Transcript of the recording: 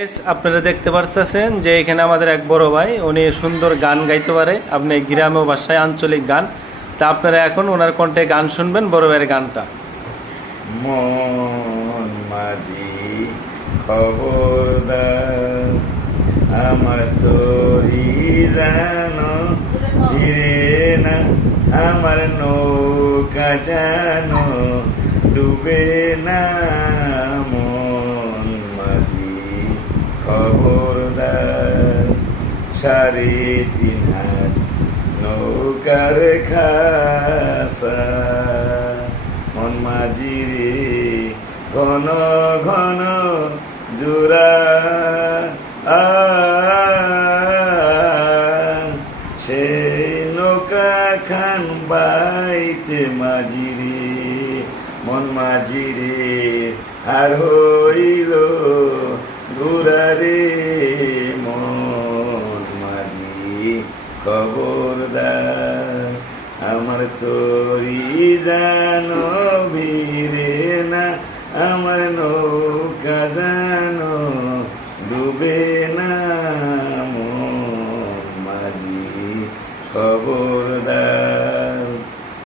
Guys, আপনারা দেখতে পারতেছেন যে এখানে আমাদের এক বড় ভাই, উনি সুন্দর গান গাইতে পারে। আপনি গ্রাম্য ভাষায় আঞ্চলিক গান, তা আপনারা এখন ওনার কণ্ঠে গান শুনবেন বড় ভাইয়ের গানটা। মন মাঝি খবরদার, আমার তোরি জানো ফিরে না, আমার নৌকা জানো ডুবে না। মন মাঝি খবরদার, 3.5 হাত নৌকার খাসা। মন মাঝি রে ঘন ঘন জোড়া, সেই নৌকা খান বাইতে মাঝি রে। মন মাঝি রে আর হইল ঘুরা রে। মন মাঝি খবরদার, আমার তোরি জানো ভিড়ে